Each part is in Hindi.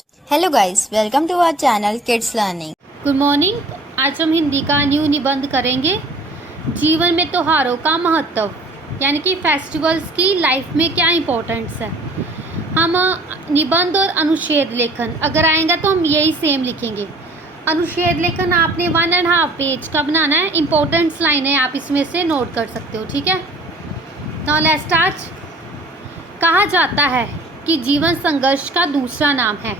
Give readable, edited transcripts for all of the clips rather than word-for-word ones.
Hello guys, welcome to our channel kids learning. Good morning. आज हम हिंदी का न्यू निबंध करेंगे, जीवन में त्योहारों का महत्व, यानी कि फेस्टिवल्स की लाइफ में क्या इम्पोर्टेंस है। हम निबंध और अनुच्छेद लेखन अगर आएगा तो हम यही सेम लिखेंगे। अनुच्छेद लेखन आपने 1.5 पेज का बनाना है। इम्पोर्टेंट्स लाइनें आप इसमें से नोट कर सकते हो, ठीक है। Now let's start. कहा जाता है कि जीवन संघर्ष का दूसरा नाम है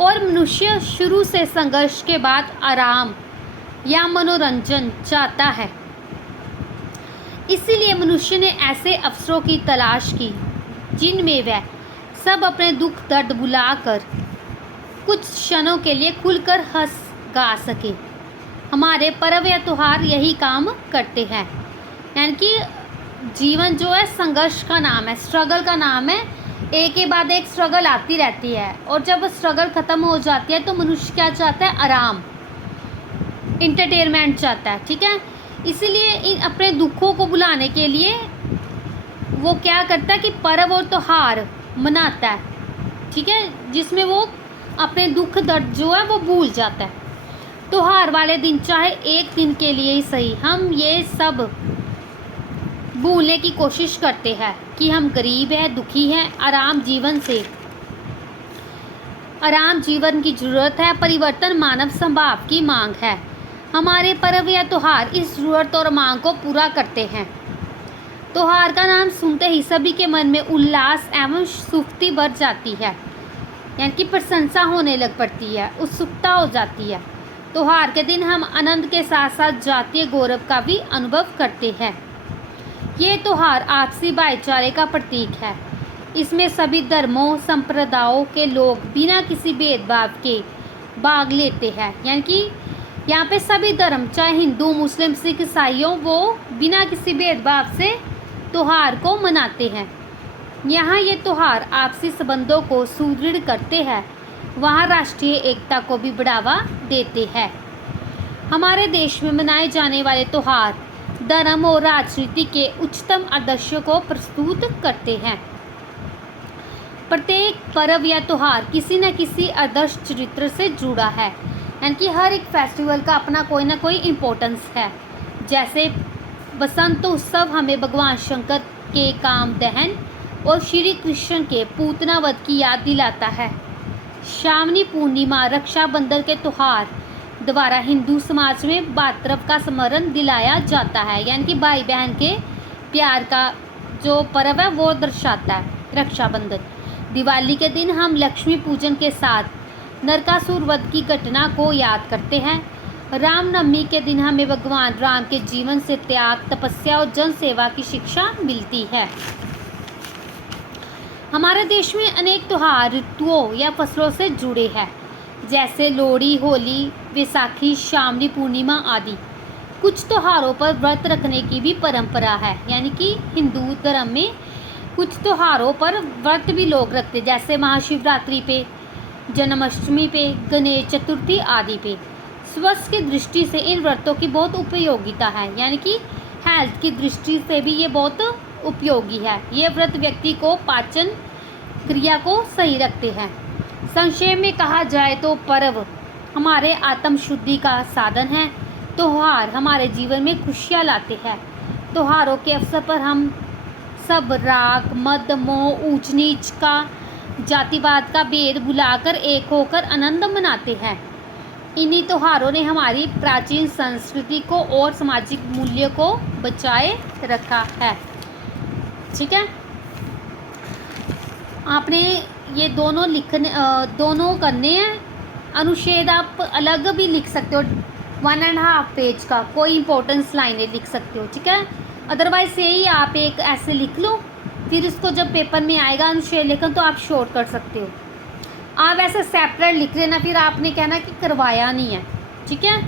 और मनुष्य शुरू से संघर्ष के बाद आराम या मनोरंजन चाहता है। इसीलिए मनुष्य ने ऐसे अवसरों की तलाश की जिनमें वह सब अपने दुख दर्द भुलाकर कुछ क्षणों के लिए खुलकर हंस गा सके। हमारे पर्व या त्योहार यही काम करते हैं, यानी कि जीवन जो है संघर्ष का नाम है, स्ट्रगल का नाम है। एक के बाद एक स्ट्रगल आती रहती है और जब स्ट्रगल ख़त्म हो जाती है तो मनुष्य क्या चाहता है? आराम, इंटरटेनमेंट चाहता है, ठीक है। इसीलिए इन अपने दुखों को भुलाने के लिए वो क्या करता है कि पर्व और त्योहार मनाता है, ठीक है, जिसमें वो अपने दुख दर्द जो है वो भूल जाता है। त्योहार वाले दिन चाहे एक दिन के लिए ही सही, हम ये सब भूलने की कोशिश करते हैं कि हम गरीब हैं, दुखी हैं। आराम जीवन की ज़रूरत है। परिवर्तन मानव स्वभाव की मांग है। हमारे पर्व या त्योहार इस ज़रूरत और मांग को पूरा करते हैं। त्योहार का नाम सुनते ही सभी के मन में उल्लास एवं सुस्ती बढ़ जाती है, यानी कि प्रशंसा होने लग पड़ती है, उत्सुकता हो जाती है। त्योहार के दिन हम आनंद के साथ साथ जातीय गौरव का भी अनुभव करते हैं। ये त्योहार आपसी भाईचारे का प्रतीक है। इसमें सभी धर्मों संप्रदायों के लोग बिना किसी भेदभाव के भाग लेते हैं, यानी कि यहाँ पे सभी धर्म, चाहे हिंदू, मुस्लिम, सिख, ईसाइयों, वो बिना किसी भेदभाव से त्योहार को मनाते हैं। यहाँ ये त्योहार आपसी संबंधों को सुदृढ़ करते हैं, वहाँ राष्ट्रीय एकता को भी बढ़ावा देते हैं। हमारे देश में मनाए जाने वाले त्योहार धर्म और राजनीति के उच्चतम आदर्शों को प्रस्तुत करते हैं। प्रत्येक पर्व या त्योहार किसी न किसी आदर्श चरित्र से जुड़ा है, यानी कि हर एक फेस्टिवल का अपना कोई ना कोई इम्पोर्टेंस है। जैसे बसंत उत्सव हमें भगवान शंकर के काम दहन और श्री कृष्ण के पूतना वध की याद दिलाता है। श्रावणी पूर्णिमा रक्षाबंधन के त्योहार द्वारा हिंदू समाज में भातृत्व का स्मरण दिलाया जाता है, यानी कि भाई बहन के प्यार का जो पर्व है वो दर्शाता है रक्षाबंधन। दिवाली के दिन हम लक्ष्मी पूजन के साथ नरकासुर वध की घटना को याद करते हैं। रामनवमी के दिन हमें भगवान राम के जीवन से त्याग, तपस्या और जन सेवा की शिक्षा मिलती है। हमारे देश में अनेक त्योहार ऋतुओं या फसलों से जुड़े हैं, जैसे लोहड़ी, होली, वैसाखी, श्रावणी पूर्णिमा आदि। कुछ त्योहारों पर व्रत रखने की भी परंपरा है, यानी कि हिंदू धर्म में कुछ त्योहारों पर व्रत भी लोग रखते हैं, जैसे महाशिवरात्रि पे, जन्माष्टमी पे, गणेश चतुर्थी आदि पे। स्वास्थ्य की दृष्टि से इन व्रतों की बहुत उपयोगिता है, यानी कि हेल्थ की दृष्टि से भी ये बहुत उपयोगी है। ये व्रत व्यक्ति को पाचन क्रिया को सही रखते हैं। संक्षेप में कहा जाए तो पर्व हमारे आत्म शुद्धि का साधन है। त्योहार हमारे जीवन में खुशियाँ लाते हैं। त्योहारों के अवसर पर हम सब राग, मद, मोह, ऊंच नीच का, जातिवाद का भेद भुलाकर एक होकर आनंद मनाते हैं। इन्हीं त्योहारों ने हमारी प्राचीन संस्कृति को और सामाजिक मूल्यों को बचाए रखा है, ठीक है। आपने ये दोनों करने हैं। अनुच्छेद आप अलग भी लिख सकते हो, 1.5 पेज का कोई इंपॉर्टेंस लाइनें लिख सकते हो, ठीक है। अदरवाइज यही आप एक ऐसे लिख लो, फिर इसको जब पेपर में आएगा अनुच्छेद लेखन तो आप शॉर्ट कर सकते हो। आप ऐसे सेपरेट लिख लेना, फिर आपने कहना कि करवाया नहीं है, ठीक है।